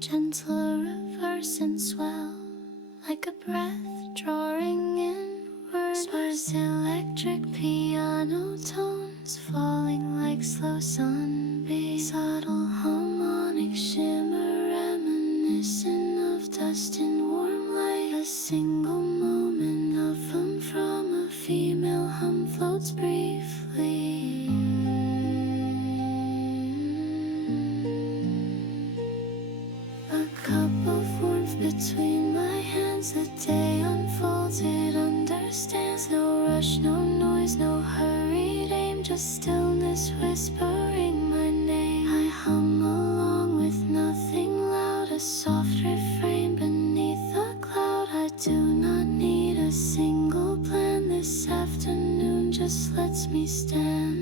Gentle reverse and swell, like a breath drawing inwards. Sparse electric piano tones falling like slow sunbeams. Subtle harmonic shimmer reminiscent of dust in warm light. A single moment of from a female hum floats briefly. A cup of warmth between my hands. The day unfolds, it understands. No rush, no noise, no hurried aim. Just stillness whispering my name. I hum along with nothing loud. A soft refrain beneath a cloud. I do not need a single plan. This afternoon just lets me stand.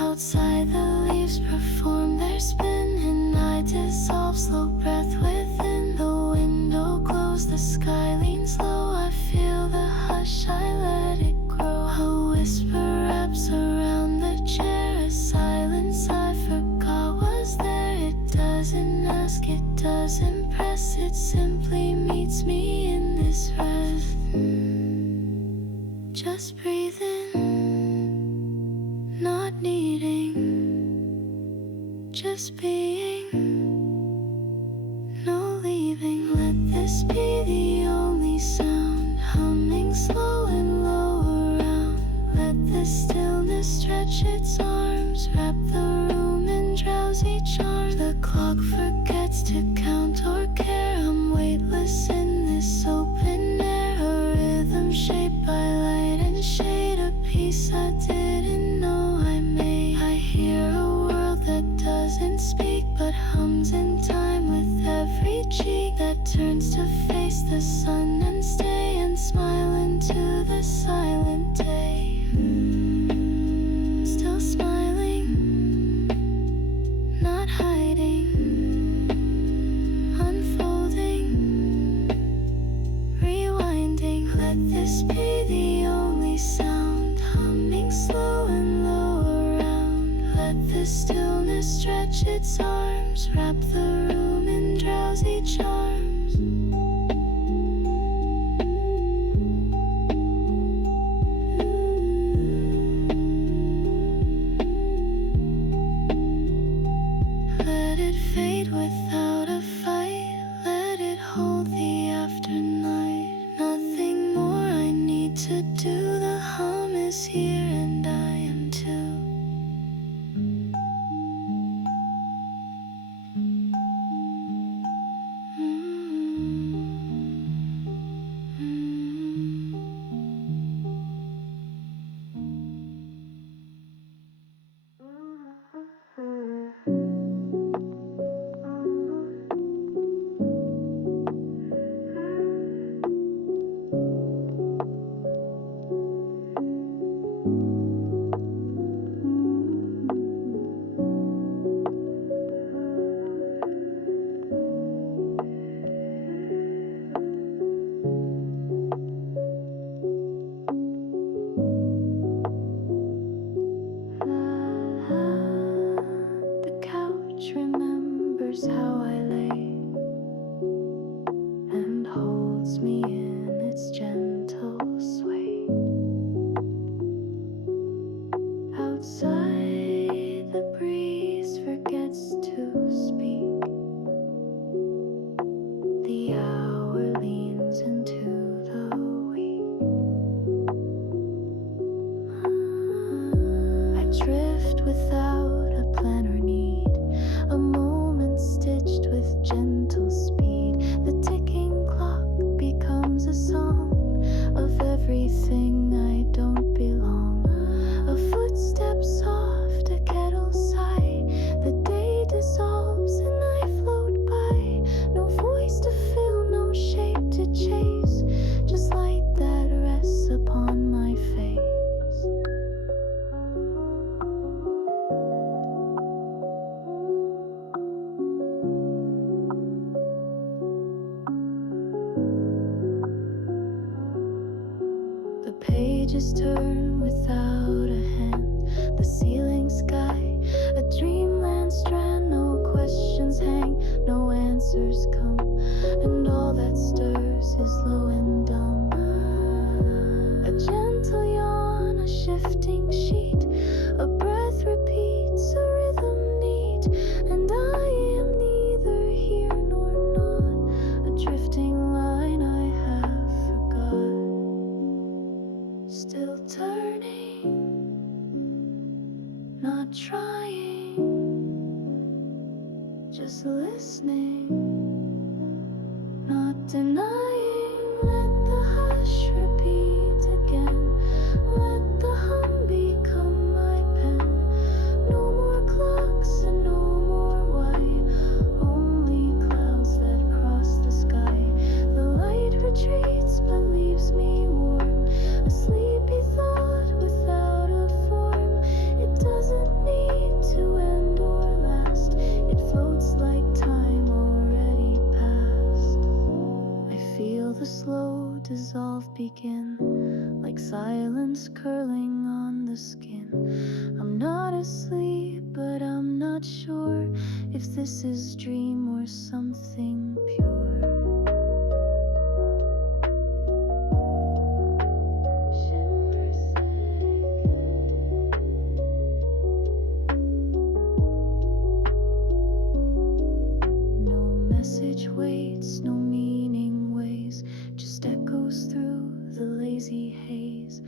Outside the leaves perform their spin, and I dissolve, slow breath within. The window glows, the sky leans low. I feel the hush, I let it grow. A whisper wraps around the chair, a silence I forgot was there. It doesn't ask, it doesn't press, it simply meets me in this rest. Just breathe in, not needing, just being, no leaving. Let this be the only sound, humming slow and low around. Let the stillness stretch its arms, wrap the room in drowsy charms. The clock forgets to count or care. I'm weightless in this open air, a rhythm shaped by light and shade, a piece I didn't know I made. I hear a world that doesn't speak, but hums in time with every cheek that turns to face the sun and stay and smile into the silent day. Still smiling, not hiding, unfolding, rewinding. Let this be the only sound, humming slow and low around. Let the stillness stretch its arms, wrap the room in drowsy charms. Let it fade without a fight, let it hold the afternight. Nothing more I need to do, the hum is here and I am too. The couch remembers how I lay and holds me in its gentle sway. Outside the breeze forgets to speak. The hour leans into the week. I drift without a plan or need, a moment stitched with gentle speed. The ticking clock becomes a song of everything I don't belong. A footstep soft, a kettle not trying, just listening, not denying. Let the hush repeat again. Let the hum become my pen. No more clocks and no more white, only clouds that cross the sky. The light retreats but leaves me warm, a sleepy thought without a form. It doesn't need to end or last, it floats like time already past. I feel the slow dissolve begin, like silence curling on the skin. I'm not asleep, but I'm not sure if this is dream or something pure. Shimmer thick. No message waits, no meaning weighs, just echoes through the lazy haze.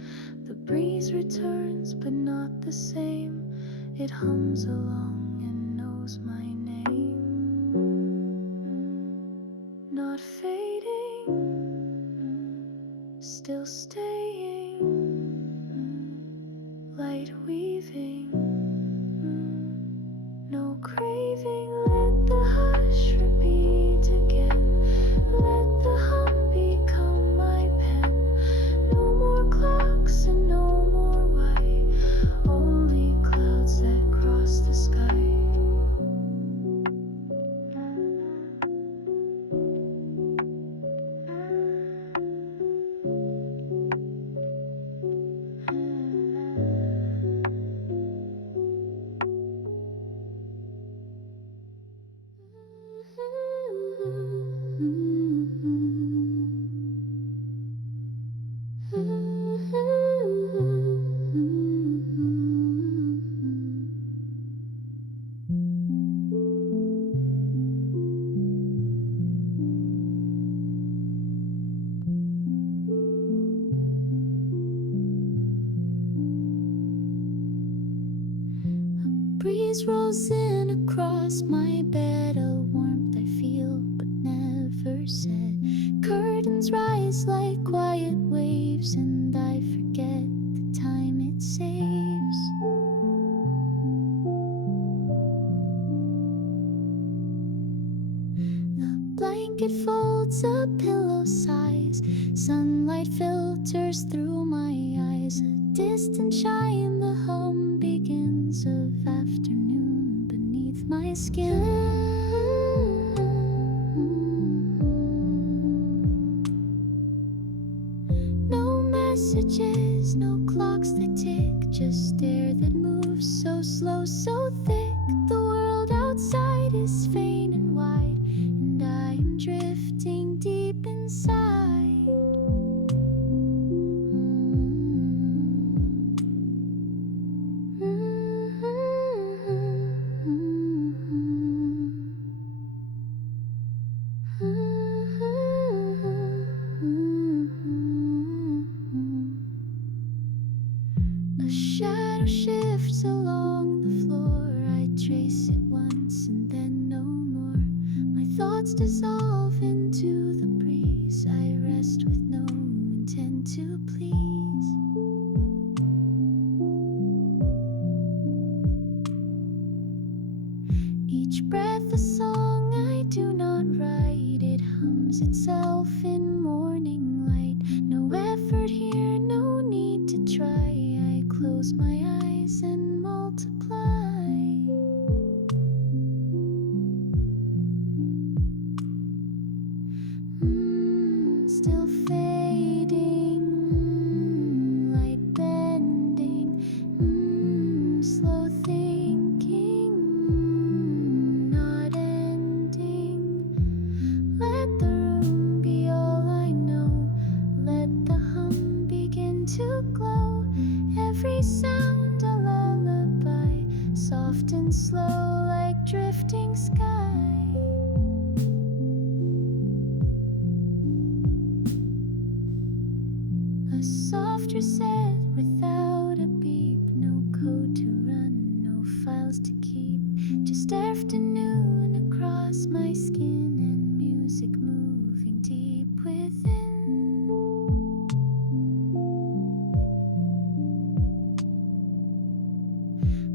The breeze returns, but not the same. It hums along and knows my name. Not fading, still staying. Light weaving, no craving. Let the hush repeat again. Let the hum become my pen. No more clocks and no more white, only clouds that cross the sky. Breeze rolls in across my bed, a warmth I feel but never said. Curtains rise like quiet waves, and I forget the time it saves. The blanket folds a pillow size, sunlight filters through my eyes. A distant chime, the hum begins of afternoon beneath my skin. No messages, no clocks that tick, just air that moves so slow, so thick. The world outside is faint and wide, and I am drifting deep inside. A shadow shifts along the floor. I trace it once and then no more. My thoughts dissolve into the breeze. I rest with no intent to please. Each breath a song I do not write. It hums itself in morning light. No effort here, no need to try. I close my eyes and multiply. Still fading, light bending, slow thinking, not ending. Let the room be all I know. Let the hum begin to glow. Every sound a lullaby, soft and slow like drifting sky. A soft reset without a beep, no code to run, no just afternoon across my skin and music moving deep within.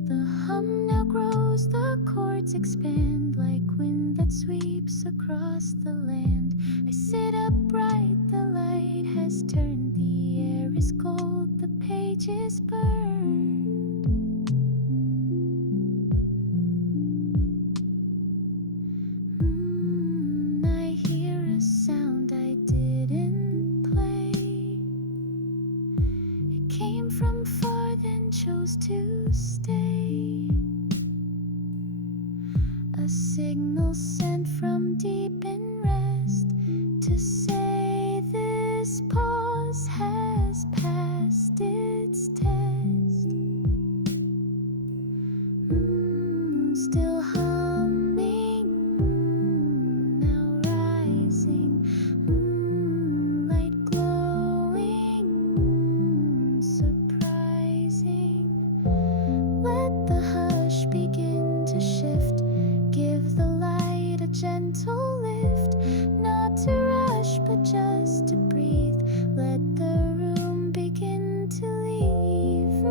The hum now grows, the chords expand like wind that sweeps across the land. I sit upright, the light has turned, the air is cold, the pages burned. I hear a sound I didn't play. It came from far, then chose to stay. A signal sent from deep in rest to say this pause has passed its test. Still humming, now rising, light glowing, surprising. Let the hush begin to shift. Give the light a gentle lift, not to rush but just to breathe. Let the room begin to leave.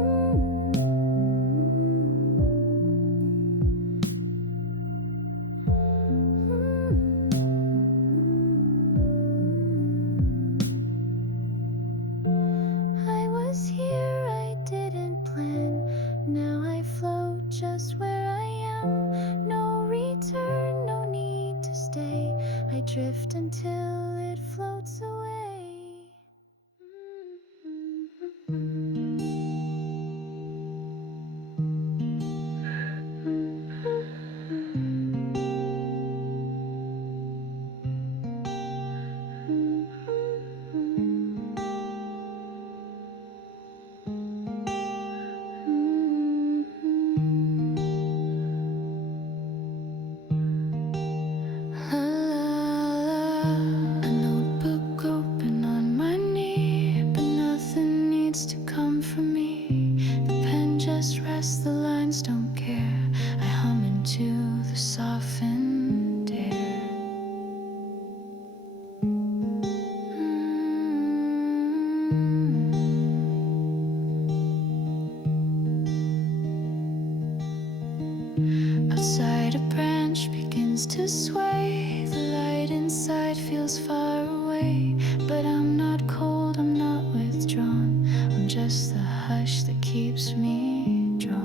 I was here, I didn't plan. Now I float just where I am. No return, no need to stay. I drift until it floats away. A notebook open on my knee, but nothing needs to come from me. The pen just rests, the lines don't care. I hum into the softened air. Outside a branch begins to sway. The light inside feels far away, but I'm not cold, I'm not withdrawn. I'm just the hush that keeps me drawn.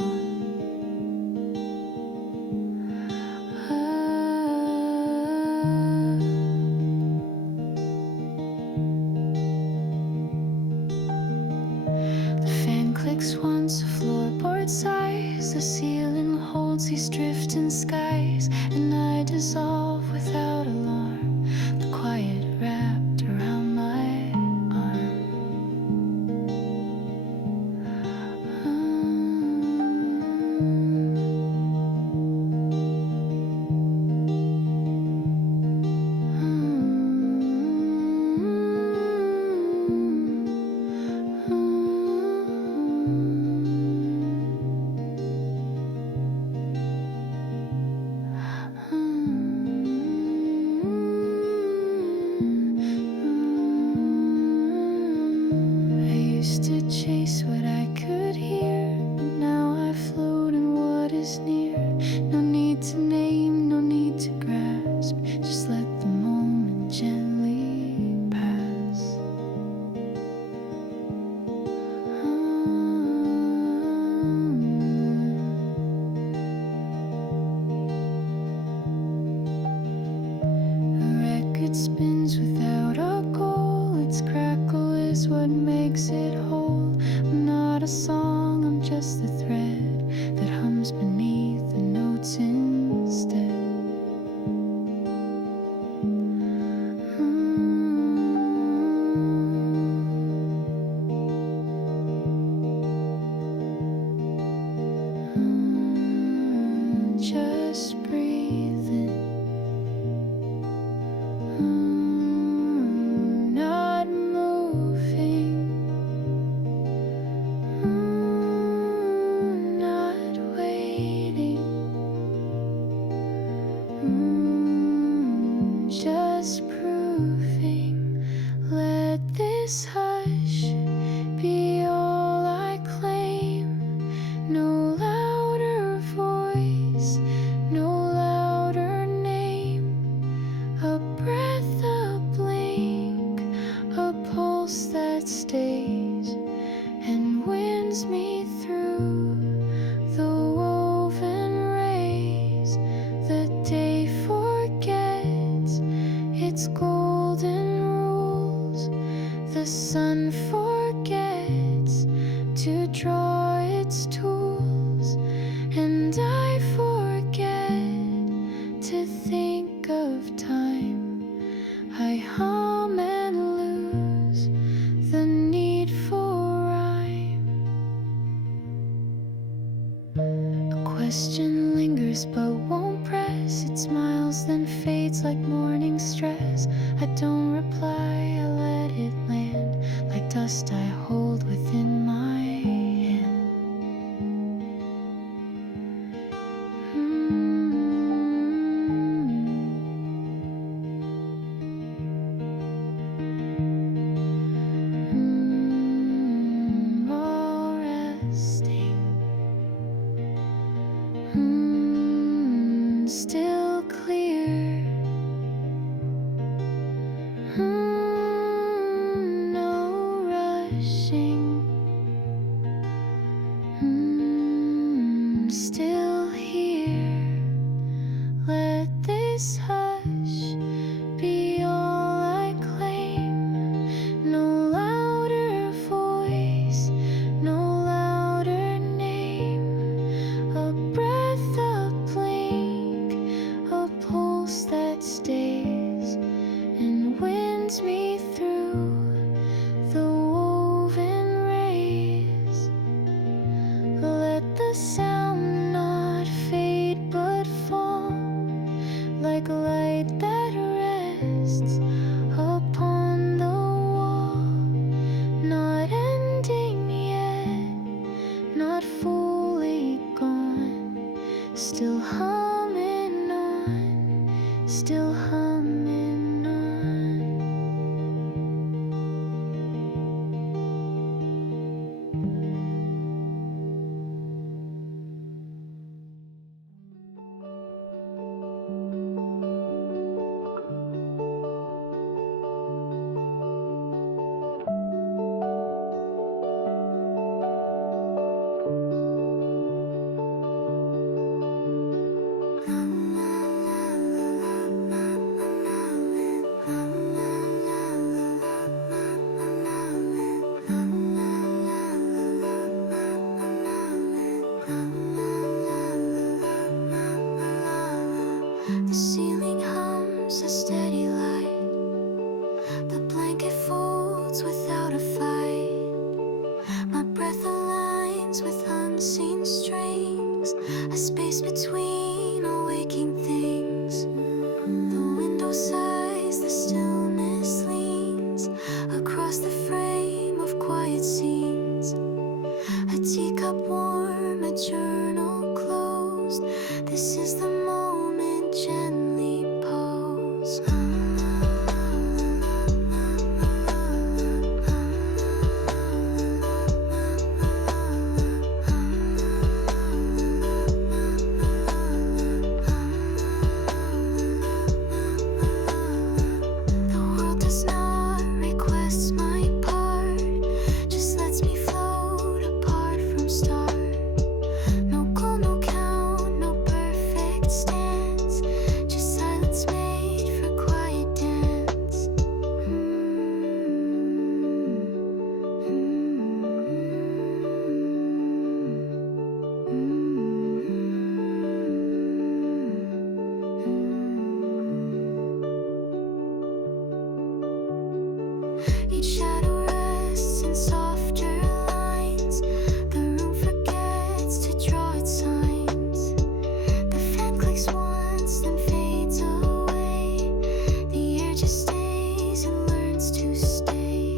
The fan clicks once, a floorboard sighs. The ceiling holds these drifting skies, and I dissolve without alarm. The quiet wrapped around my arm. I used to chase what I could hear, but now I float in what is near. No need to name, no need to grasp. Just let the moment gently pass. The record spins without a goal. Its crackle is what makes it whole. I'm not a song, I'm just the thread that hums beneath the notes instead. Just breathing. Not moving. Not waiting. A question lingers but won't press. It smiles then fades like morning stress. I don't reply, I let it land like dust I hold within my hand. Still clear. No rushing. Still here. Let this hush be all I claim. No louder voice, no louder name. A breath, a blink, a pulse that stays and wins me through the woven rays. Let the sound not fade but fall like light that rests upon the wall. Not ending yet, not fully gone. Still humming on, still humming on. The ceiling hums a steady light. The blanket folds without a fight. My breath aligns with unseen strings, a space between all waking things. The window sighs, the stillness leans across the frame of quiet scenes. A teacup warm, a journal closed. This is the moment gently pause. The world does not request my part, just lets me float apart from start. No goal, no count, no perfect stance, just silence made for quiet dance. Each shadow rests in softer lines. The room forgets to draw its signs. The fan clicks once, then fades away. The air just stays and learns to stay.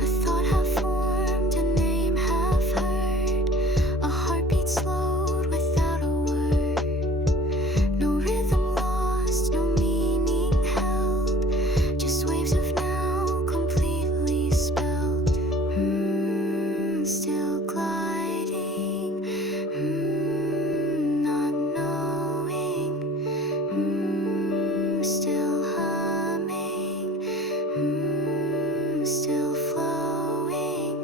A thought half formed, a name half heard. A heartbeat slowed without a word. No rhythm lost, no meaning held. Just waves of now completely spelled. Still gliding, not knowing. Still humming, still flowing.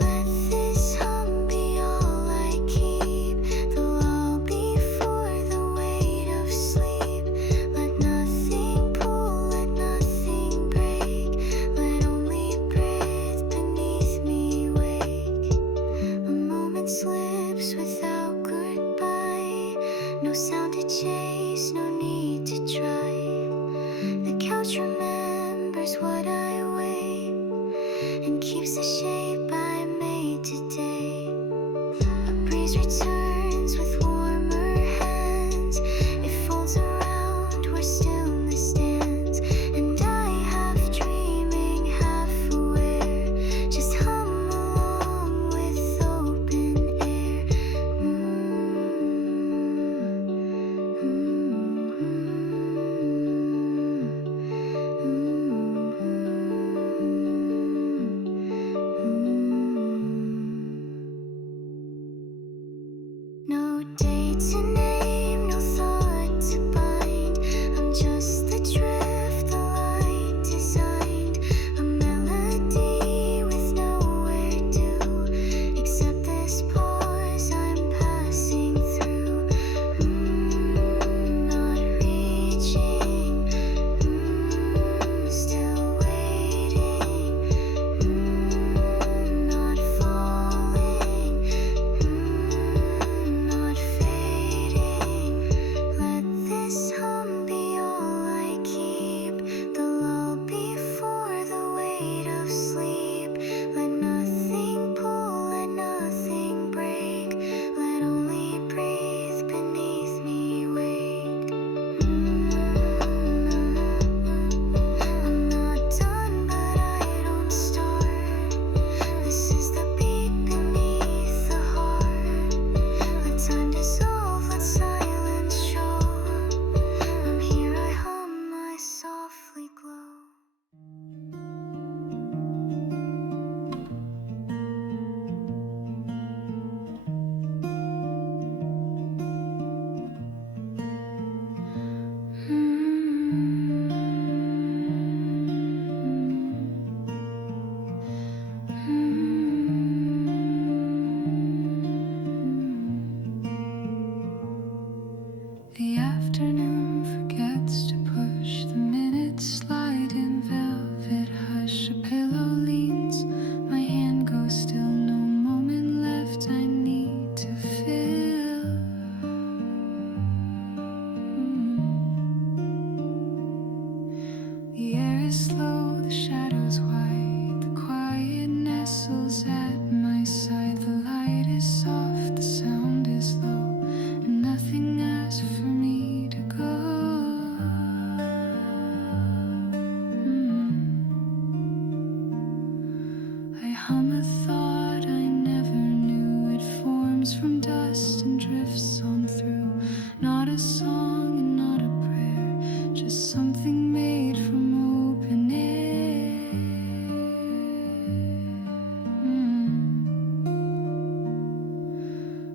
Let this hum be all I keep, the lull before the weight of sleep. Let nothing pull, let nothing break. Let only breath beneath me wake. A moment slips without goodbye. No sound to chase, no need to try. The couch remembers what I weigh and keeps the shape I made today. A breeze returns Day to name, no thought to bind. I'm just the drift the light designed. A melody with nowhere to except this pause I'm passing through. Not reaching, still waiting. Not falling, not fading. Let this hum be all I keep, the lull before the weight of sleep. Let nothing pull, let nothing break. Let only breathe beneath me wake. I'm not done, but I don't start. This is the beat beneath the heart. Let time dissolve, let silence show. I'm here, I hum, I softly glow. The afternoon forgets to push, the minutes slide in velvet hush. A pillow leans, my hand goes still, no moment left I need to fill. The air is slow, the shadows white, the quiet nestles at my side. The light is soft, the sound is low, and nothing asks for me to go. I hum a thought I never knew. It forms from dust and drifts on through. Not a song and not a prayer, just something made from open air.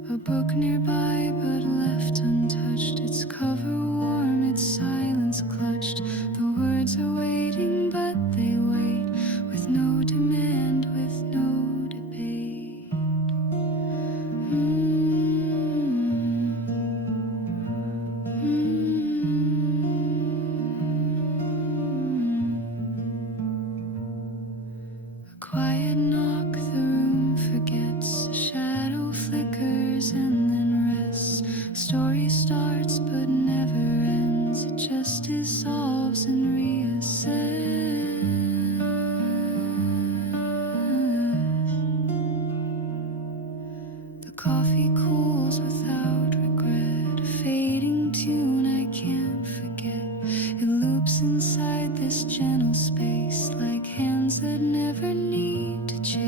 A book nearby but left untouched, its cover warm, its silence clutched. The words are waiting but they wait, with no demand, with no debate. A quiet knock, the room forgets. A shadow flickers and then rests. Story starts but never ends. It just dissolves and reascends. The coffee cools without regret. A fading tune I can't forget. It loops inside this gentle space, like hands that never need to chase.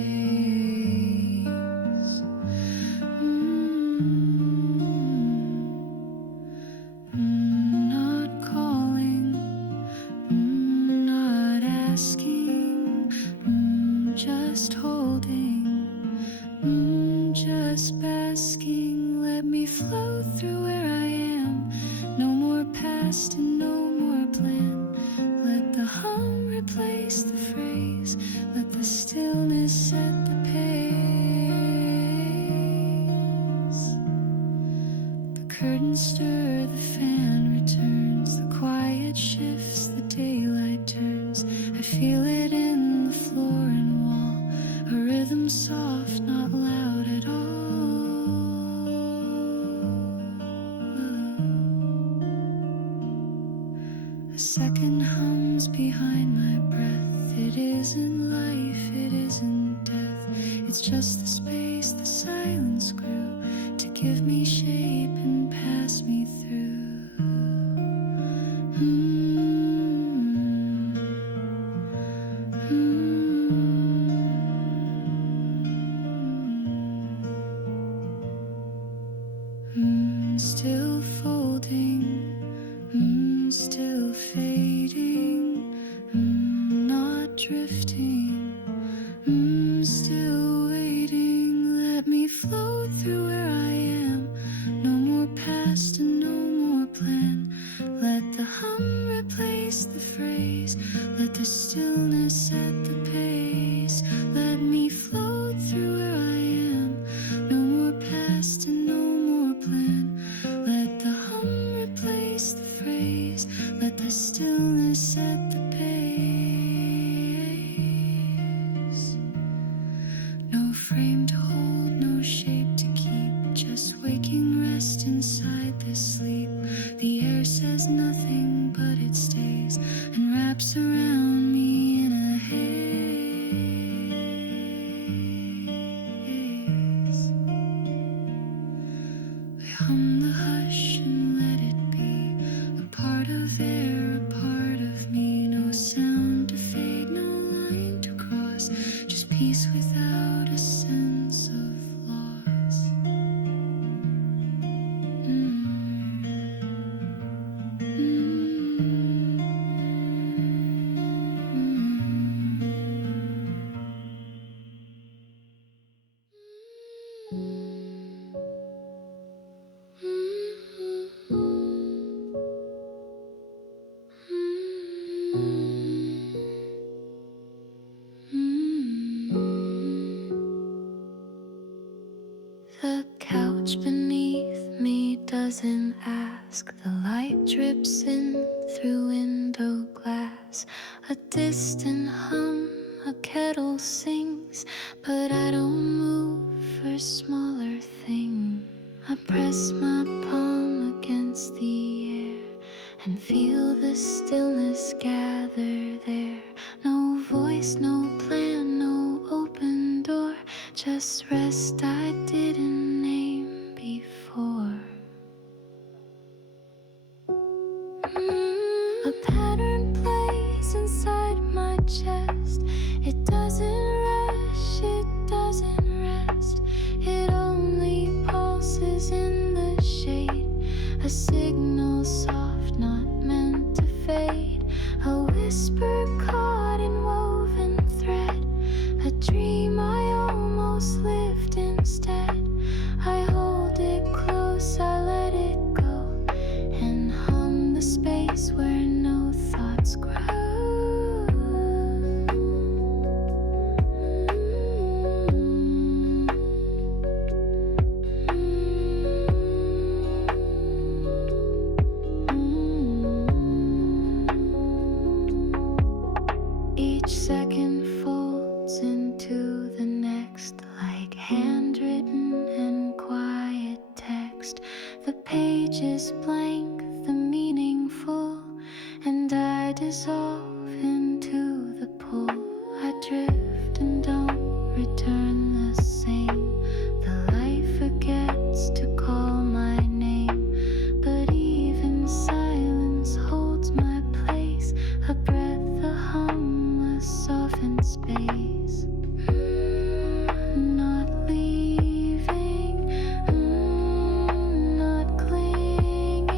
Not calling, not asking, just holding, just basking. Let me flow through where I am. No more past and no more plan. Let the hum replace the phrase. Let the stillness set the pace. The curtains stir, the fan returns. The quiet shifts, the daylight turns. I feel it in the floor and wall. A rhythm soft, not loud at all. A second hums behind my breath. It isn't life, it isn't death. It's just the space the silence grew to give me shape and pass me through. Still folding, still fading, not drifting, still waiting. Let me float through where I am. No rest inside this sleep. The air says nothing, but it stays and wraps around me in a haze. I hum the hush and let it be a part of air, a part of me. No sound to fade, no line to cross, just peace without a sense of loss. The couch beneath me doesn't ask. The light drips in through window glass. A distant hum, a kettle sings, but I don't move for a smaller thing. I press my palm against the air and feel the stillness gather there. No voice, no plan, no open door, just rest I didn't name before. A pattern plays inside my chest. It doesn't rush, it doesn't rest. It only pulses in the shade. A signal soft, not meant to fade. A whisper caught in woven thread. A dream I almost lived instead. I hold it close, I let it go, and hum the space where no thoughts grow. Each second folds into the next, like handwritten and quiet text. The page is blank, the meaning full, and I dissolve into the pool. I drift and don't return the same. The light forgets to call my name, but even silence holds my place. A breath, a hum, a softened space. Not leaving, not clinging.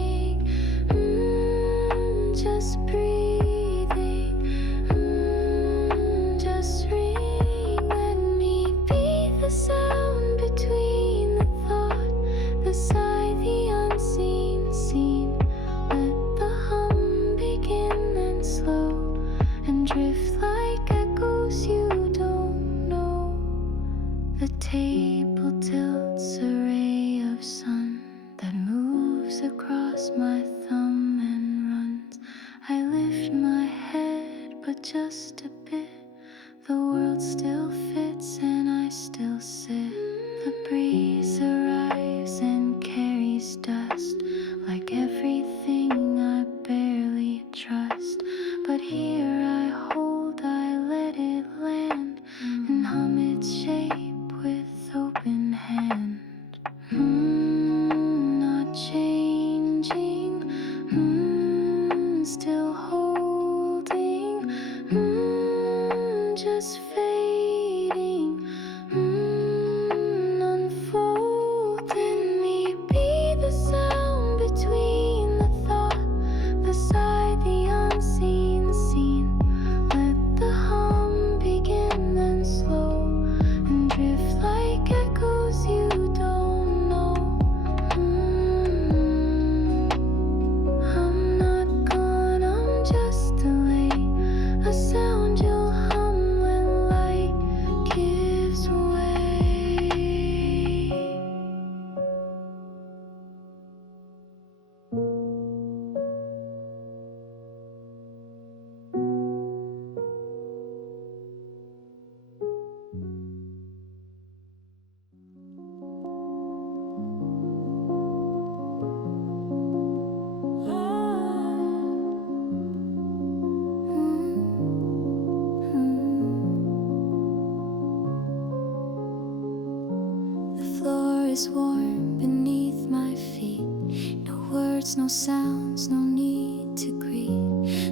words, no sounds, no need to greet.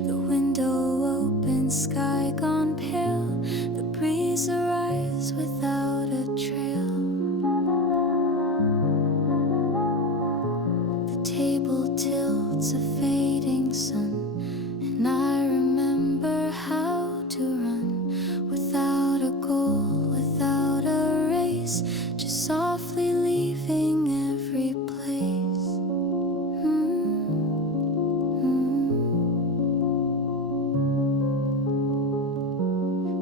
The window open, sky gone pale. The breeze arrives without a trail. The table tilts, a fading sun, and I remember how to run without a goal, without a race, just softly leaving every place.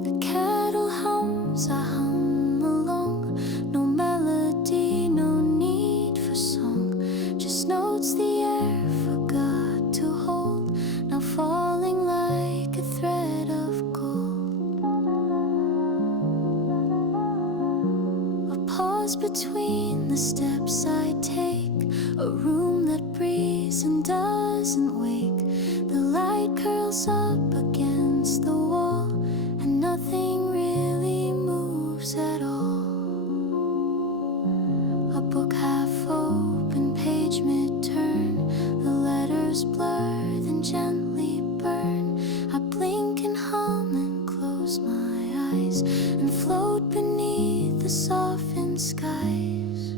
The kettle hums, I hum along. No melody, no need for song, just notes the air forgot to hold, now falling like a thread of gold. A pause between the steps I take, a room that breathes and doesn't wake. The light curls up against the wall, and nothing really moves at all. A book half open, page mid-turn, the letters blur, then gently burn. I blink and hum and close my eyes, and float beneath the softened skies.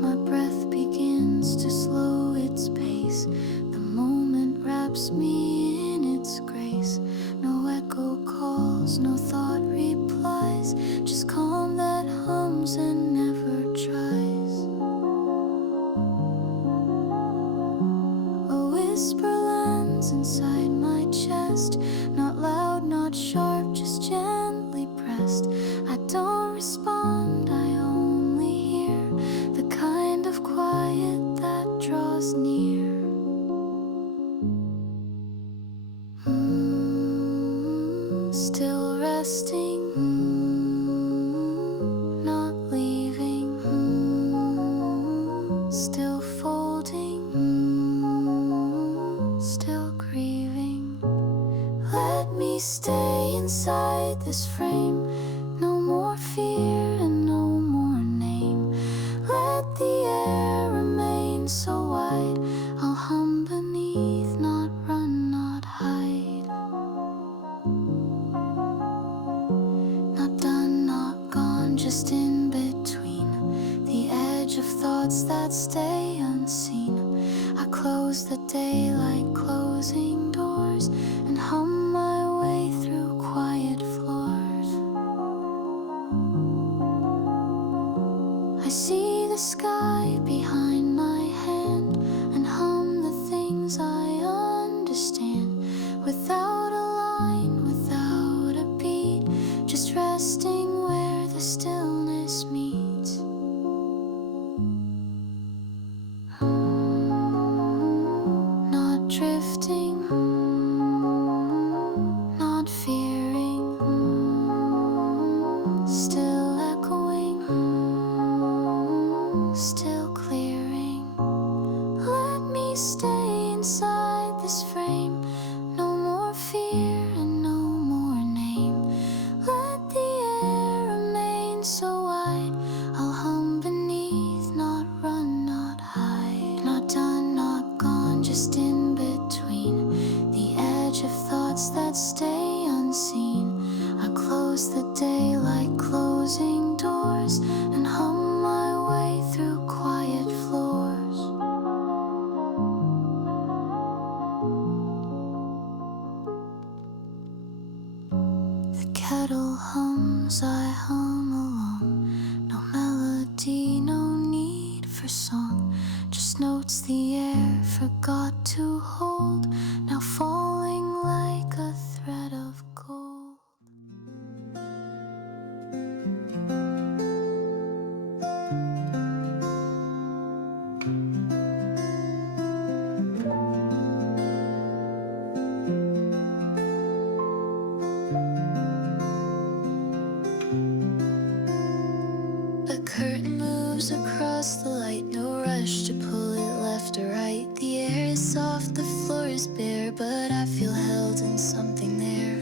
My breath begins to slow its pace. The moment wraps me in its grace. No echo calls, no thought replies, just calm that hums and never tries. A whisper lands inside my chest, not loud, not sharp, just gently pressed. I don't respond, I only hear the kind of quiet that draws near. Still resting, not leaving, still folding, still grieving. Let me stay inside this frame, no more fear and no more name. Let the air remain so wide, I'll hum beneath, not run, not hide. Not done, not gone, just in between, the edge of thoughts that stay unseen. I close the day like closing doors, and hum my way through quiet floors. I see the sky behind my hand, and hum the things I understand, without a line, without a beat, just resting where the stillness meets. Not drifting, not fearing, still echoing, still clearing. Let me stay inside this frame, no more fear and no more name. Let the air remain so wide, I'll hum beneath, not run, not hide. Not done, not gone, just in between, the edge of thoughts that stay unseen. I close the day like closing doors, and hum my way through quiet floors. The kettle hums, I hum along. No melody, no need for song, just notes the air forgot to hold, now falling like a thread of gold. A curtain moves across the light, no rush to pull it left or right. but I feel held in something there.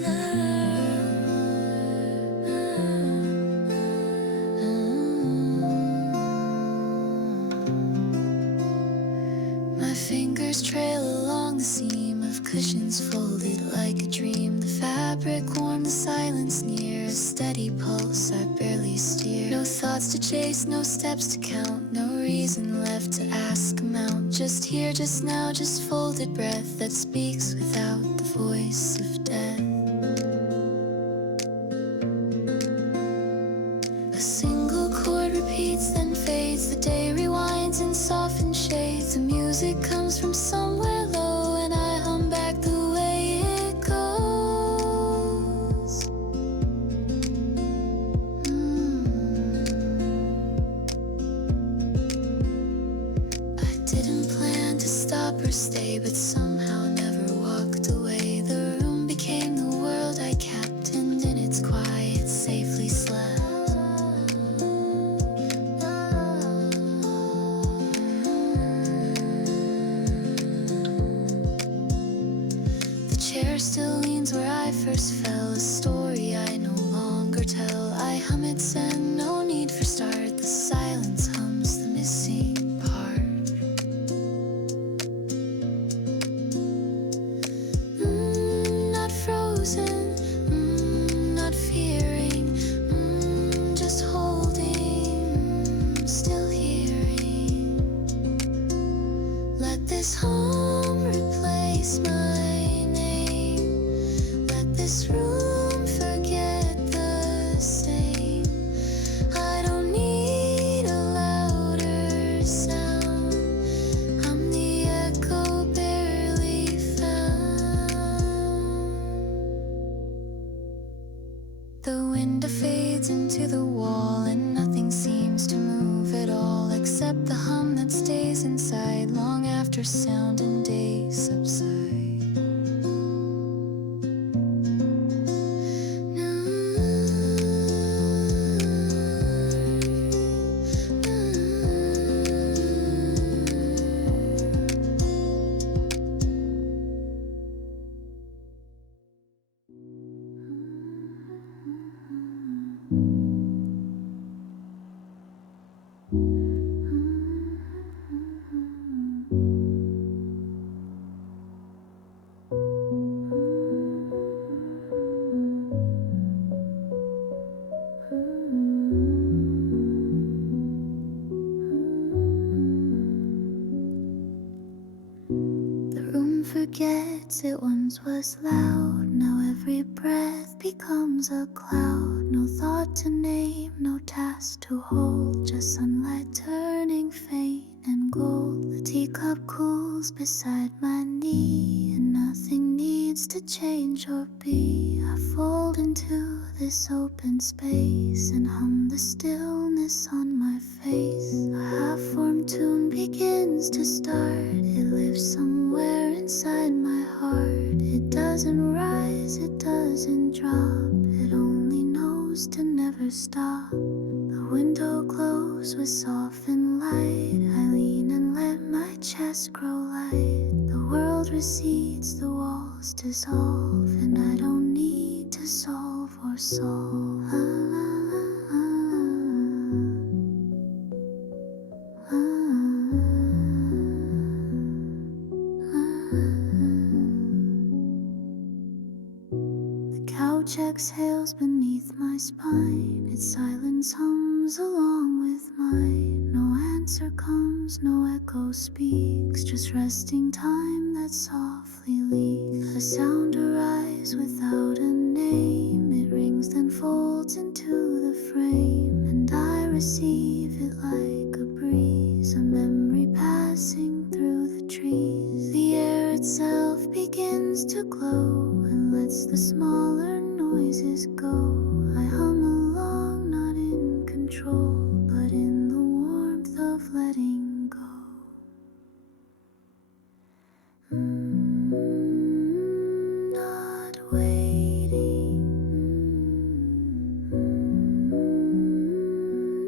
My fingers trail along the seam of cushions folded like a dream. The fabric warm, the silence near, a steady pulse I barely steer. No thoughts to chase, no steps to count, no reason left to ask amount. Just here, just now, just folded breath that speaks without the voice of death. A single chord repeats then fades. The day rewinds in softened shades. The music comes from somewhere low, and I hum back the way it goes. I didn't plan to stop or stay, but somehow never walked away. The room became the world I captained, in its quiet safely slept. The chair still leans where I first fell, a story I no longer tell. I hum its end, no need for start. The silence hums the missing part. Not frozen, not fearing, just holding, still hearing. Let this hum replace my name. Let this room forget the same. I don't need a louder sound. I'm the echo barely found. The window fades into the wall, and nothing seems to move at all, except the hum that stays inside long after sound and day subside. The room forgets it once was loud. Now every breath becomes a cloud. No thought to name, no task to hold, just sunlight turning faint and gold. The teacup cools beside my knee, and nothing needs to change or be. I fold into this open space and hum the stillness on my face. A half-formed tune begins to start. It lives somewhere inside my heart. It doesn't rise, it doesn't drop. It only knows to never stop. The window glows with softened light. I lean and let my chest grow light. The world recedes, the walls dissolve, and I don't need to solve or solve. The couch exhales beneath my spine. Its silence hums along with mine. No answer comes, no echo speaks, just resting time that softly leaks. A sound arrives without a name. It rings then folds into the frame, and I receive it like a breeze, a memory passing through the trees. The air itself begins to glow and lets the smaller noises go. I hum along, not in control, but in the warmth of letting go. Not waiting,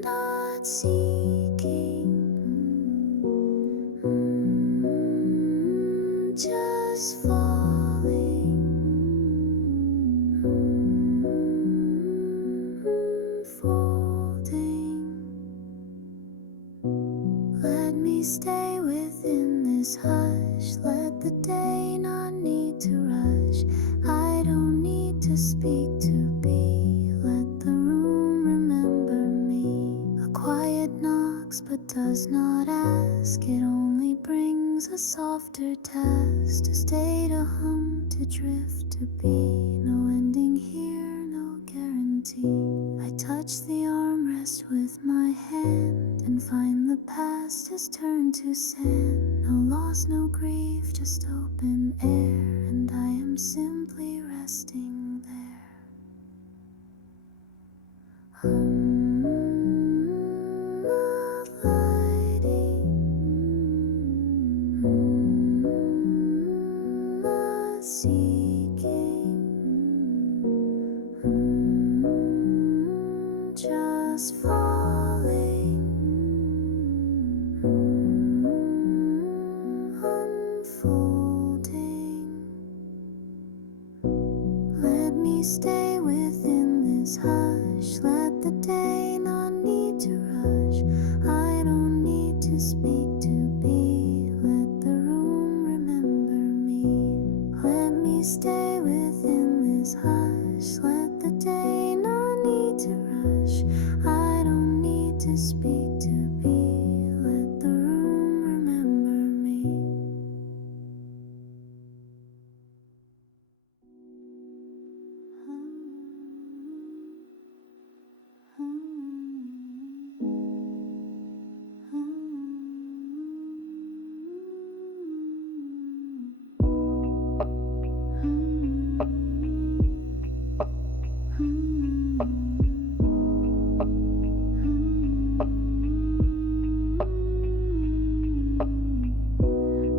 not seeking, just falling. me stay within this hush. Let the day not need to rush. I don't need to speak to be. Let the room remember me. A quiet knocks but does not ask. It only brings a softer task. To stay, to hum, to drift, to be. No ending here, no guarantee. I touch the armrest with my hand and find the past has turned to sand. No loss, no grief, just open air, and I am simply resting there. Not lighting, not seeking, just falling, unfolding. Let me stay within this hush. Let the day not need to rush. I don't need to speak to be. Let the room remember me. Let me stay within this hush. Let the day not need to rush. I don't need to speak to be. Let the room remember me.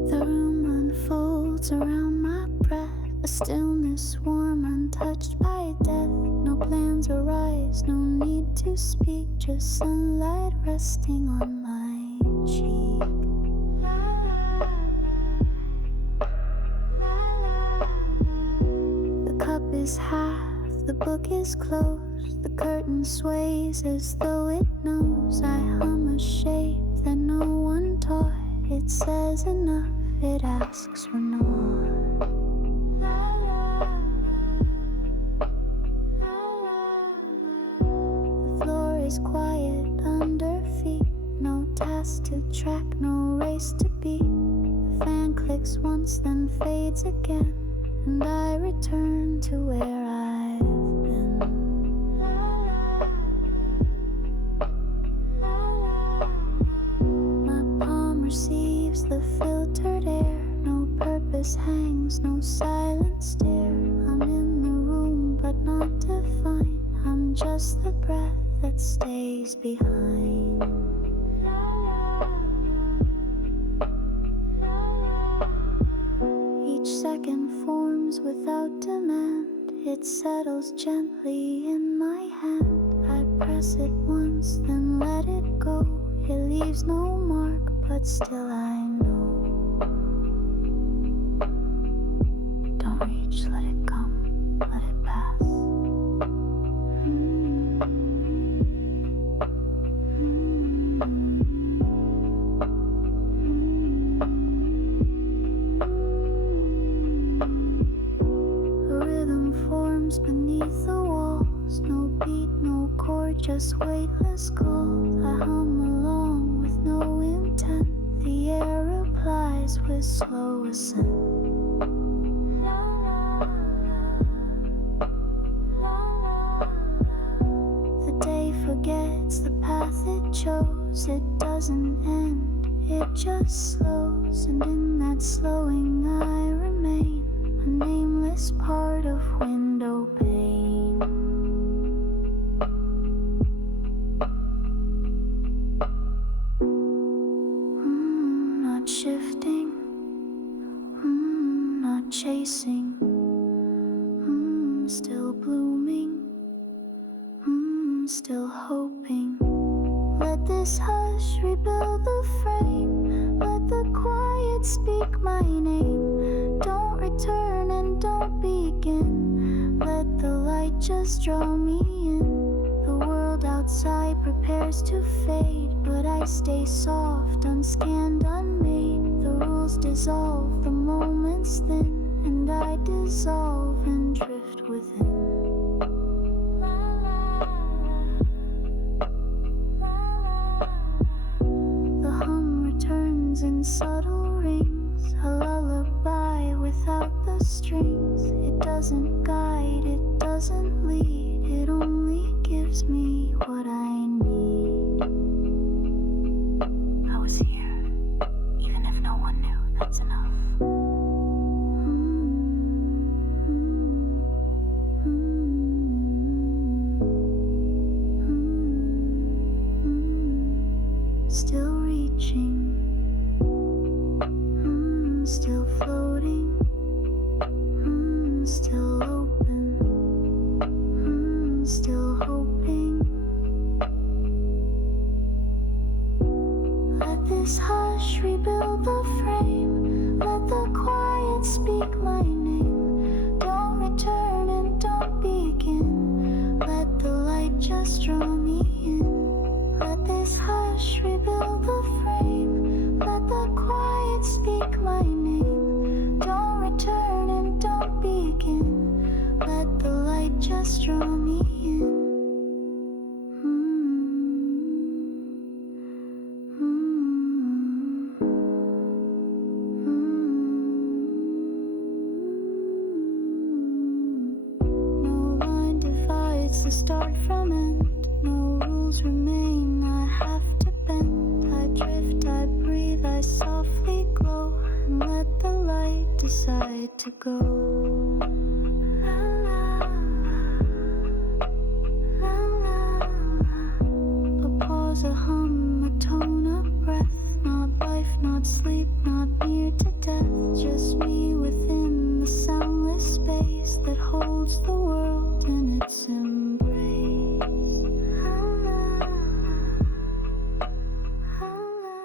The room unfolds around my breath, a stillness warm, untouched by death. No plans arise, no need to speak, just sunlight resting on my cheek. The cup is half, the book is closed, the curtain sways as though it knows. I hum a shape that no one taught. It says enough, it asks for more. The floor is quiet under feet. No task to track, no race to beat. The fan clicks once, then fades again, and I return to where I've been. My palm receives the filtered air. No purpose hangs, no silent stare. I'm in the room but not defined. I'm just the breath that stays behind. Each second forms without demand. It settles gently in my hand. I press it once, then let it go. It leaves no mark, but still I know. Don't reach, let it come, let it pass. A rhythm forms beneath the walls. No beat, no chord, just weightless cold. I hum along with no intent. The air replies with slow ascent. The day forgets the path it chose. It doesn't end, it just slows. And in that slowing I remain, a nameless part of window pane. Not shifting, not chasing, still blooming, still hoping. Let this hush rebuild the frame. Let the quiet speak my name. Don't return and don't begin. Let the light just draw me in. The world outside prepares to fade, but I stay soft, unscanned, unmade. The rules dissolve, the moments thin, and I dissolve and drift within. The hum returns in subtle rings, a lullaby without the strings. It doesn't guide, it doesn't lead, it only gives me what I need. I was here, even if no one knew, that's enough. Still reaching, still floating, still open, still hoping. Let this hush rebuild the frame, let the quiet speak my name. Don't return and don't begin, let the light just draw me in. Let this hush rebuild the frame, let the quiet speak my name. Don't return and don't begin, let the light just draw me in. No line divides the start from end, no rules remain, I have to bend. I drift, I breathe, I softly glow, and let the light decide to go. La la la, la la la. A pause, a hum, a tone, a breath. Not life, not sleep, not near to death. Just me within the soundless space that holds the world in its embrace. La la la, la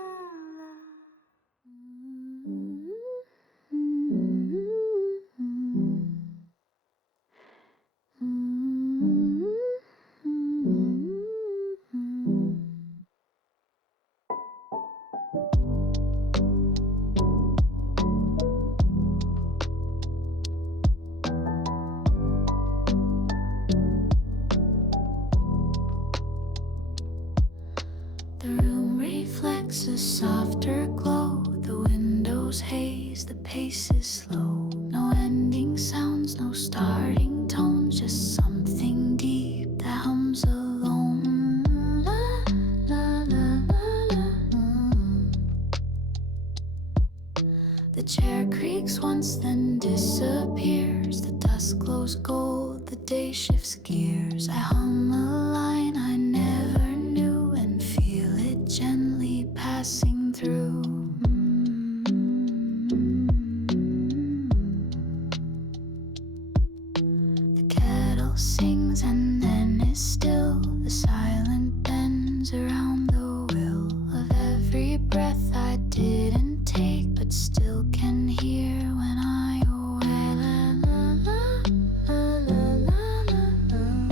la la. The room reflects a softer glow. The windows haze, the pace is slow. No ending sounds, no starting tones, just something deep that hums alone. La la la la la. The chair creaks once, then disappears. The dusk glows gold, the day shifts gears. I hum a line I never knew and feel it gently passing through. The kettle sings and then is still. The silent bends around the will of every breath I didn't take, but still can hear when I awake. La la la la la la.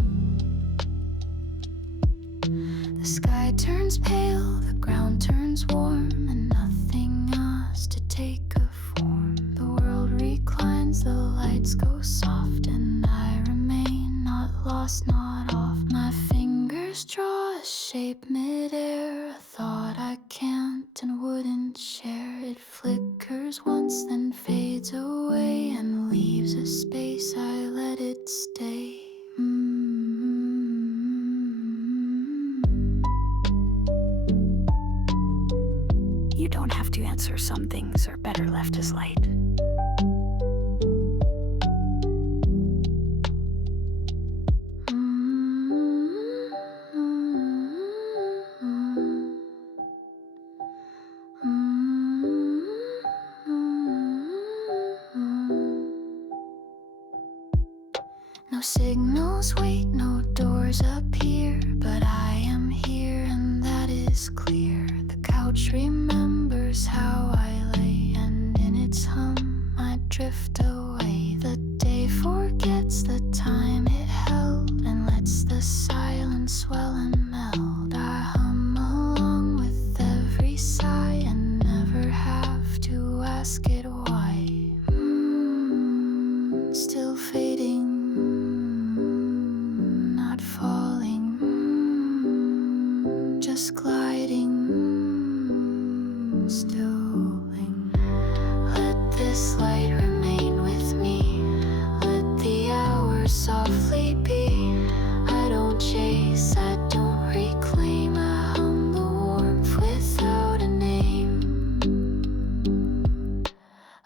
The sky turns pale, the ground turns warm, and nothing asks to take a form. The world reclines, the lights go soft, and I remain not lost, not off. My fingers draw a shape midair, a thought I can't and wouldn't share. It flickers once, then fades away, and leaves a space, I let it stay. You don't have to answer, some things are better left as light. No signals wait, no doors appear, but I am here and that is clear. The couch remembers how I lay, and in its hum I drift away. The day forgets the time it held and lets the silence swell and meld. I hum along with this light remain with me. Let the hours softly be. I don't chase, I don't reclaim. I hum the warmth without a name.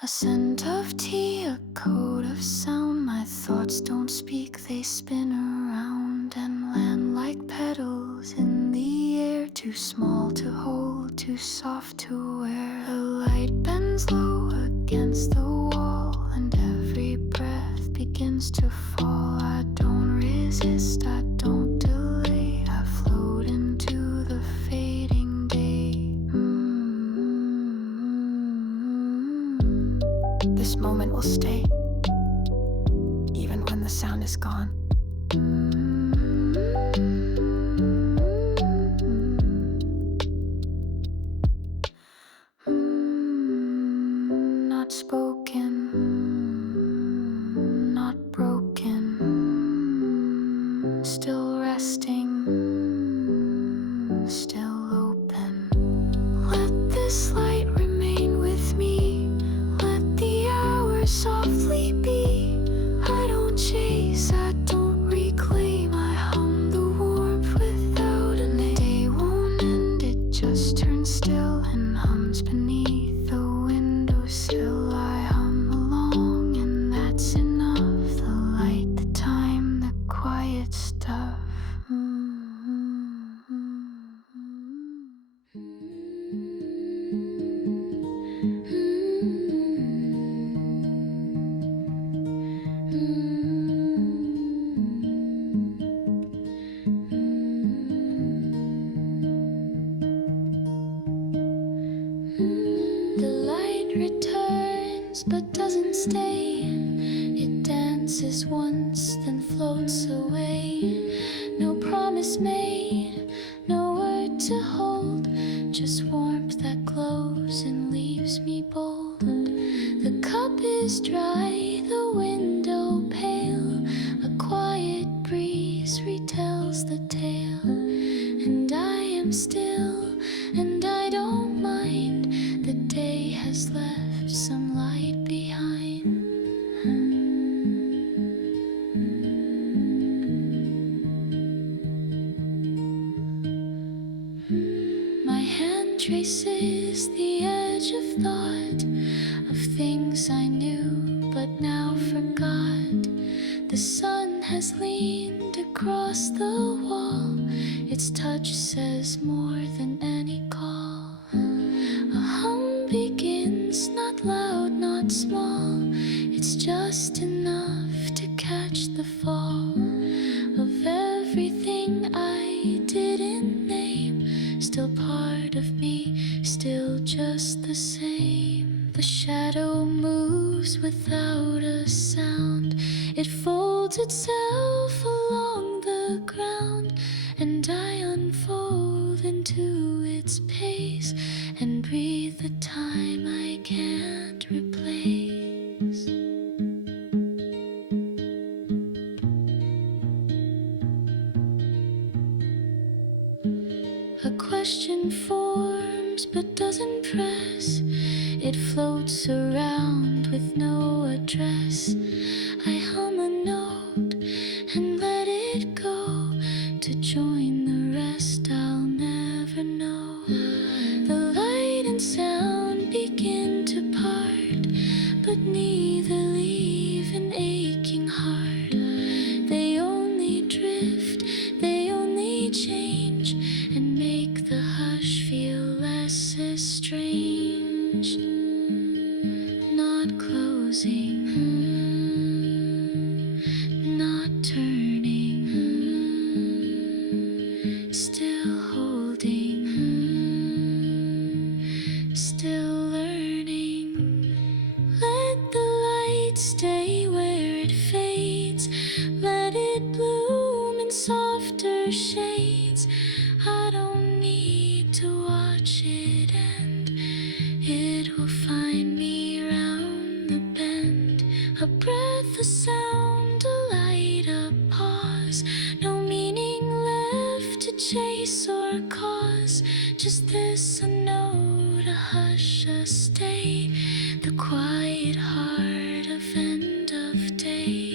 A scent of tea, a code of sound. My thoughts don't speak, they spin around and land like petals in the air. Too small to hold, too soft to wear. The light bends low against the wall, and every breath begins to fall. I don't resist, I don't delay. I float into the fading day. This moment will stay, even when the sound is gone. Not spoken, not broken, still resting, still open. Let this light remain with me. Let the hours softly be. I don't chase, I don't reclaim. I hum the warmth without a name. Day won't end, it just turns still and hums beneath the windowsill. I hum along, and that's enough. The light, the time, the quiet stuff. The light returns but doesn't stay. It dances once then floats away. No promise made, no word to hold, just warmth that glows and leaves me bold. The cup is dry, the window pale. A quiet breeze retells the tale, and I am still, and I don't mind. The day has left some light behind. My hand traces the edge of thought, of things I knew but now forgot. The sun has leaned across the wall. Its touch says more than any call. A hum begins, not loud, not small. It's just enough to catch the fall of everything I didn't name. Still part of me, still just the same. The shadow moves without a sound. It folds itself along the ground, and I unfold into its pace and breathe the time I can't replace. A question forms but doesn't press. It floats around with no address. I hum a note and let it go to join the rest I'll never know. The light and sound begin to part, but neither leave an aching heart. They only drift, they only change, and make the hush feel less estranged. Not closing, not turning, still holding, still learning. Let the light stay where it fades. Let it bloom in softer shades. I don't need to watch it end. It will find me round the bend. A breath, a sound, a light, a pause. No meaning left to chase or cause. Just this, a note, a hush, a stay. the quiet heart of end of day.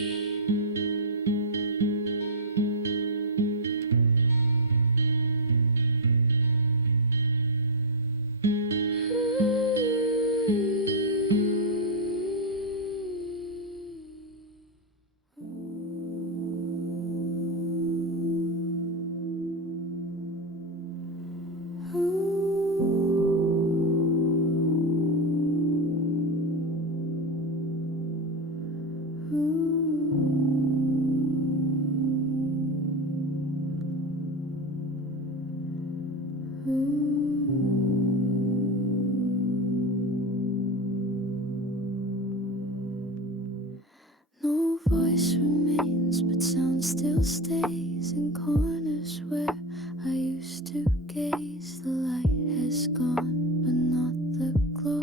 No voice remains, but sound still stays in corners where I used to gaze. The light has gone, but not the glow.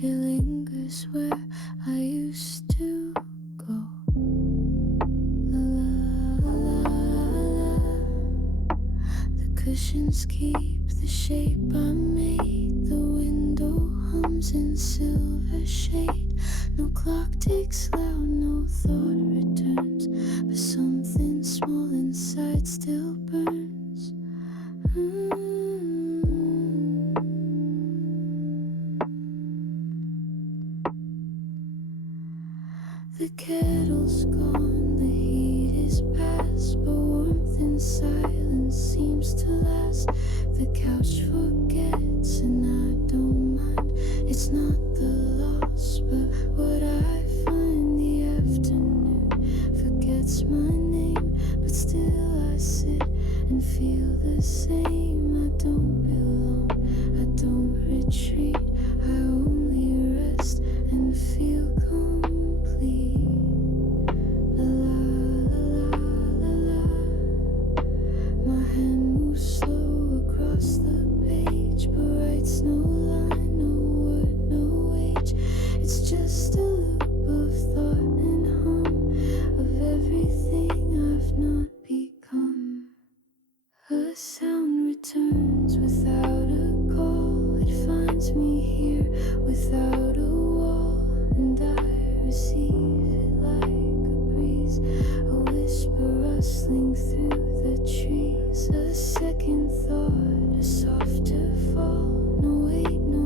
It lingers where I used to go. La la la la. The cushions keep the shape I made. The window hums in silver shade. No clock ticks loud, no thought returns, but something small inside still burns. The kettle's gone, the heat is past, but warmth and silence seems to last. The couch forgets and I don't mind. It's not the loss, but what I find. The afternoon forgets my name, but still I sit and feel the same. I don't belong, I don't retreat, I only rest and feel complete. La la la la la. My hand moves slow across the page, but writes no line, no word, no age. It's just a loop of thought and hum of everything I've not become. A sound returns without a call. It finds me here without a wall, and I receive it like a breeze, a whisper rustling through the trees. A second thought, a softer fall. No weight, no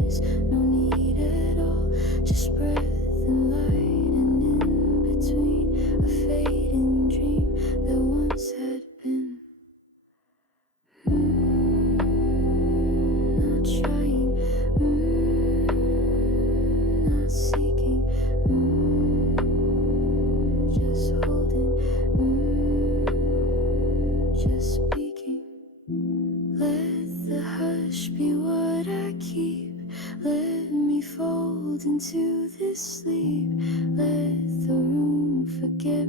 noise, no need at all. Just breath and light, and in between a fading dream that once had been. Not trying, not seeking, just holding, just speaking. Let the hush be what I keep. Let me fold into this sleep. Let the room forget